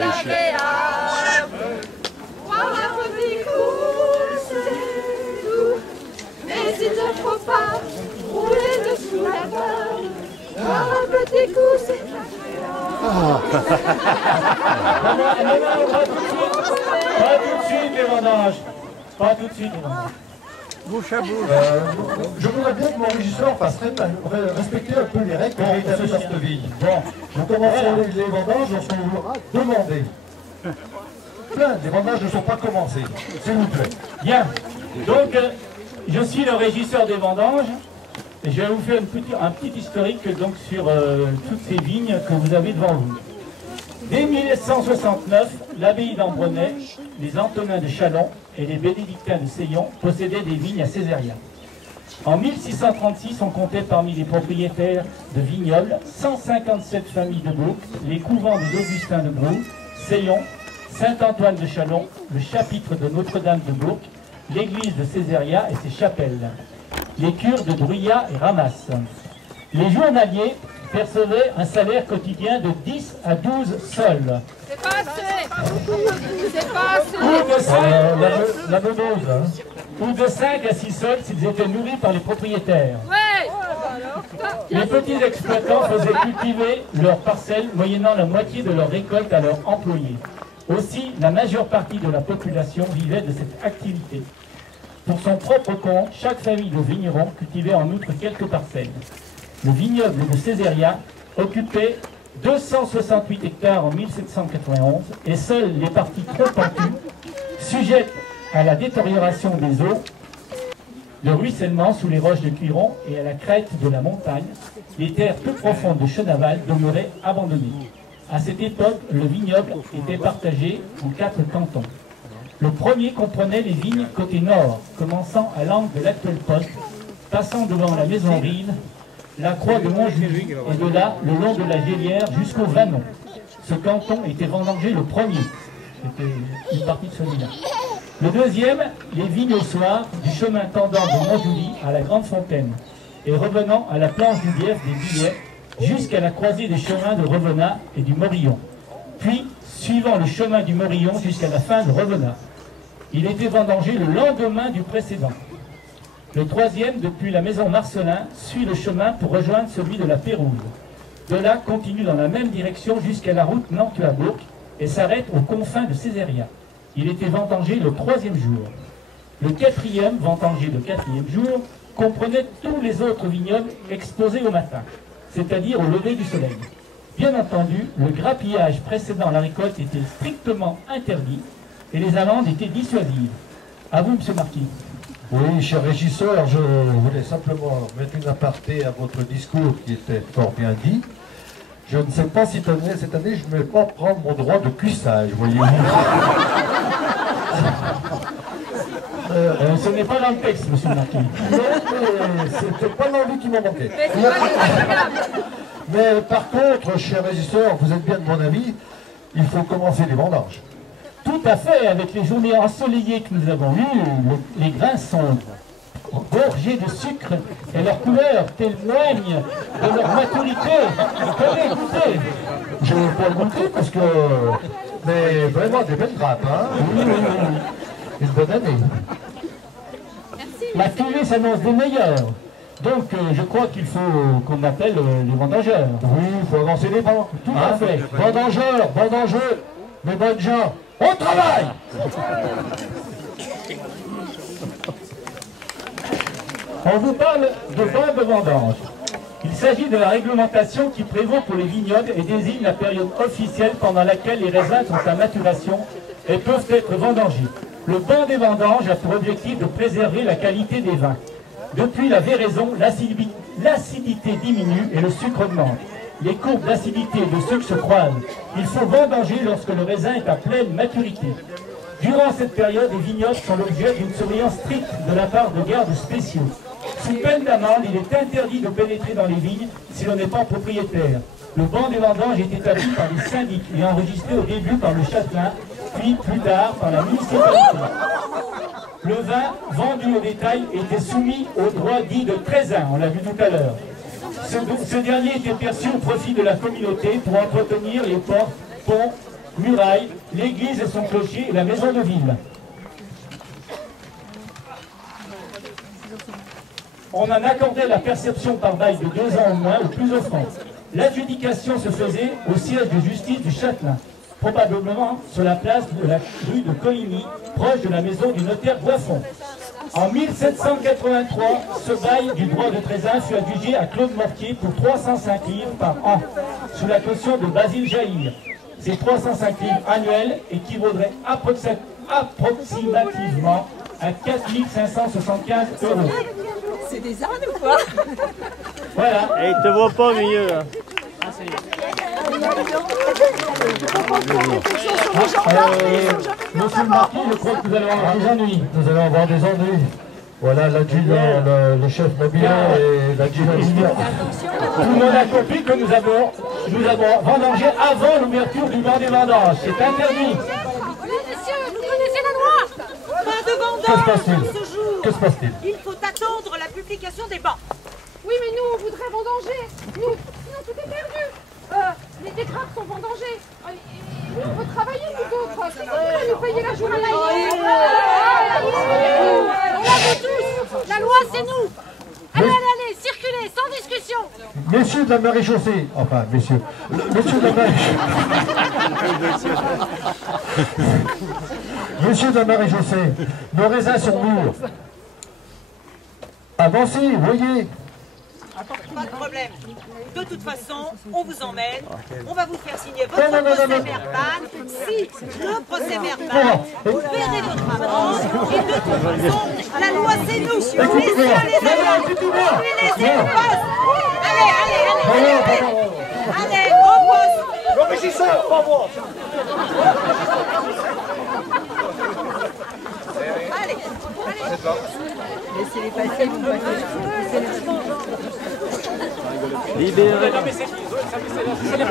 agréable. Boire un petit coup, c'est doux, mais il ne faut pas rouler dessous la table. Boire un petit coup, c'est agréable. Pas tout de suite les vendanges. Pas tout de suite les vendanges. Bouche à bouche. Je voudrais bien que mon régisseur fasse respecter un peu les règles qu'on a établies dans cette ville. Bon, nous commençons les vendanges lorsqu'on vous l'aura demandé. Plein, les vendanges ne sont pas commencées, s'il vous plaît. Bien. Donc, je suis le régisseur des vendanges. Et je vais vous faire un petit historique donc, sur toutes ces vignes que vous avez devant vous. Dès 1169, l'abbaye d'Ambrenay, les Antonins de Châlons et les bénédictins de Seillon possédaient des vignes à Césaria. En 1636, on comptait parmi les propriétaires de vignobles 157 familles de Bouc, les couvents des Augustins de Brou, Seillon, Saint-Antoine de Châlons, le chapitre de Notre-Dame de Bouc, l'église de Césaria et ses chapelles, les cures de Bruyat et Ramas. Les journaliers percevaient un salaire quotidien de 10 à 12 sols. C'est pas assez. C'est pas assez. Ou de 5, La meneuse, hein. ou de 5 à 6 sols s'ils étaient nourris par les propriétaires. Ouais. Les petits exploitants faisaient cultiver leurs parcelles moyennant la moitié de leur récolte à leurs employés. Aussi, la majeure partie de la population vivait de cette activité. Pour son propre compte, chaque famille de vignerons cultivait en outre quelques parcelles. Le vignoble de Césaria occupait 268 hectares en 1791 et seules les parties trop pentues, sujettes à la détérioration des eaux, le ruissellement sous les roches de Cuiron et à la crête de la montagne, les terres peu profondes de Chenaval demeuraient abandonnées. À cette époque, le vignoble était partagé en 4 cantons. Le premier comprenait les vignes côté nord, commençant à l'angle de l'actuel poste, passant devant la maison Rive, la croix de Montjulie, et de là, le long de la Gélière jusqu'au Vanon. Ce canton était vendangé le premier. C'était une partie de celui-là. Le deuxième, les vignes au soir, du chemin tendant de Montjulie à la Grande Fontaine, et revenant à la planche du Bief des Billets, jusqu'à la croisée des chemins de Revenat et du Morillon. Puis, suivant le chemin du Morillon jusqu'à la fin de Revenat. Il était vendangé le lendemain du précédent. Le troisième, depuis la maison Marcelin, suit le chemin pour rejoindre celui de la Pérouse. De là, continue dans la même direction jusqu'à la route Nantua-Bourg et s'arrête aux confins de Césaria. Il était vendangé le 3e jour. Le 4e, vendangé le 4e jour, comprenait tous les autres vignobles exposés au matin, c'est-à-dire au lever du soleil. Bien entendu, le grappillage précédant la récolte était strictement interdit et les amendes étaient dissuasives. À vous, monsieur Marquis. Oui, cher régisseur, je voulais simplement mettre une aparté à votre discours qui était fort bien dit. Je ne sais pas si cette année je ne vais pas prendre mon droit de cuissage, voyez-vous. Ce n'est pas dans le texte, monsieur Marquis. Non, mais c'était pas l'envie qui m'a manqué. Mais c'est pas désagréable. Mais par contre, cher régisseur, vous êtes bien de mon avis, il faut commencer les vendanges. Tout à fait, avec les journées ensoleillées que nous avons eues, les grains sont gorgés de sucre et leur couleur témoigne de leur maturité. Tenez, goûtez. Je ne vais pas le goûter parce que... Mais vraiment des belles grappes, hein. Oui, oui, oui. Une bonne année. La cuvée s'annonce des meilleures. Donc, je crois qu'il faut qu'on appelle les vendangeurs. Oui, il faut avancer les vents. Tout à fait. Vendangeurs, vendangeux, mes bonnes gens, au travail! On vous parle de vente de vendange. Il s'agit de la réglementation qui prévaut pour les vignobles et désigne la période officielle pendant laquelle les raisins sont à maturation et peuvent être vendangés. Le ban des vendanges a pour objectif de préserver la qualité des vins. Depuis la véraison, l'acidité diminue et le sucre augmente. Les courbes d'acidité et de sucre se croisent. Il faut vendanger lorsque le raisin est à pleine maturité. Durant cette période, les vignobles sont l'objet d'une surveillance stricte de la part de gardes spéciaux. Sous peine d'amende, il est interdit de pénétrer dans les vignes si l'on n'est pas propriétaire. Le ban des vendanges est établi par les syndics et enregistré au début par le châtelain, puis plus tard par la municipalité. Le vin vendu au détail était soumis au droit dit de traisin, on l'a vu tout à l'heure. Ce dernier était perçu au profit de la communauté pour entretenir les ports, ponts murailles, l'église et son clocher et la maison de ville. On en accordait la perception par bail de 2 ans au moins, ou plus offrant. L'adjudication se faisait au siège de justice du Châtelain, probablement sur la place de la rue de Coligny, proche de la maison du notaire Boiffon. En 1783, ce bail du droit de Trézin fut adjugé à Claude Mortier pour 305 livres par an, sous la caution de Basile Jaïr. Ces 305 livres annuels équivaudraient approximativement à 4 575 €. C'est des ânes ou quoi? Voilà. Et il te voit pas au milieu. Là. Monsieur le Marquis, je crois que vous allez avoir des ennuis. Nous allons avoir des ennuis. Voilà l'adjudant, le chef mobilier et l'adjudant junior. Tout le monde a compris que nous avons vendangé avant l'ouverture du banc des vendanges. C'est interdit. Messieurs, vous connaissez la loi. Pas de Que se vendange passe-t-il? ce jour. Que se passe-t-il? Il faut attendre la publication des bancs. Oui, mais nous, on voudrait vendanger. Nous, sinon tout est perdu. Les grappes sont vendangées. Nous, on veut travailler, nous autres. Qu'est-ce qu'on va nous payer la journée? On la veut tous. La loi, c'est nous. Allez, allez, allez, circulez, sans discussion. Messieurs de la maréchaussée, enfin messieurs, messieurs de la maréchaussée, messieurs de la maréchaussée, nos raisins sont mûrs. Avancez, voyez. Pas de problème. De toute façon, on vous emmène. On va vous faire signer Non, votre non, non, procès non, non. verbal. Si le procès verbal, vous paierez votre amende. Et de toute façon, la loi, c'est nous. Laissez les amis. Laissez-nous passer. Allez, allez, allez, allez. Allez, au poste. Le régisseur, pas moi. Allez, allez. Laissez-les passer, vous passez. Libéré. Non mais c'est la